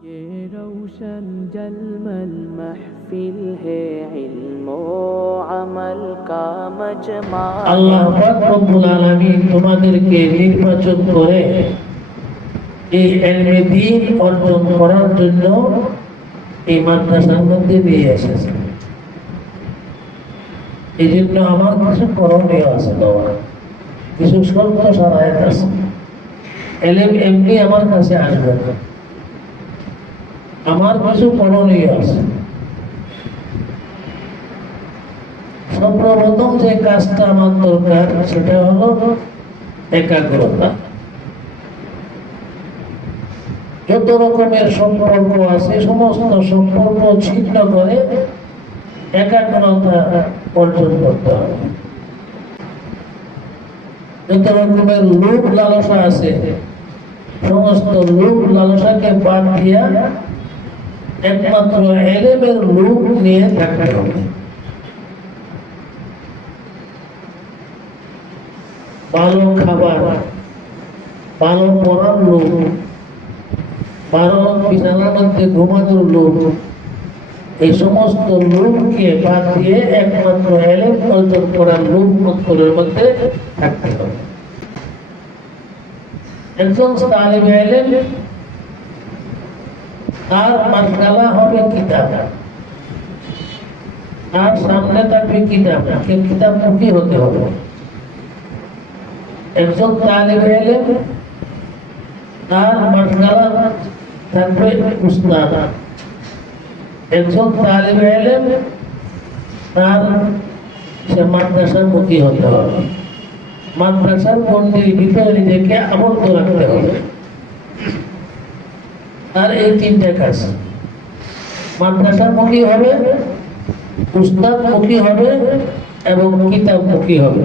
ये रोशन जलमल महफिल है इल्म अमल का मजमा। আল্লাহ পাক রব্বুল আলামিন তোমাদেরকে নির্বাচন করে এই ইলমে দ্বীন অর্জন করার জন্য এই মাদ্রাসার মধ্যে নিয়ে এসেছেন। এই জন্য আমার কিছু করণীয় আছে, তোমার কিছু শর্ত সারায়াত আছে। ইলম এমনি আমার কাছে আসবে না, আমার কিছু করণীয় আছে। সর্বপ্রথম যে কাজটা আমার দরকার সেটা হলো একাগ্রতা। যত রকমের সম্পর্ক আছে সমস্ত সম্পর্ক ছিন্ন করে একাগ্রতা অর্জন করতে হবে। যত রকমের লোভ লালসা আছে সমস্ত লোভ লালসাকে বাদ দিয়া একমাত্র ইলমের লোভ নিয়ে থাকতে হবে। ভালো খাবার, ভালো পড়ার লোভ, ভালো বিছানার মধ্যে ঘুমানোর লোভ, এই সমস্ত লোভকে বাদ দিয়ে একমাত্র ইলম অর্জন করার লোভ অন্তরের মধ্যে থাকতে হবে। একজন তালিবে ইলম তার মাসগালা হবে কিতাব, তার সামনে থাকবে কিতাব, কিতাবমুখী হতে হবে। একজন তালিবে ইলম তার মাসগালা থাকবে উস্তাদ। একজন তালিবে ইলম তার সে মাদ্রাসার মুখী হতে হবে, মাদ্রাসার গণ্ডির ভিতরে নিজেকে আবদ্ধ রাখতে হবে। আর এই তিনটা কাজ, মাদ্রাসার মুখী হবে, উস্তাদ মুখী হবে এবং কিতাব মুখী হবে।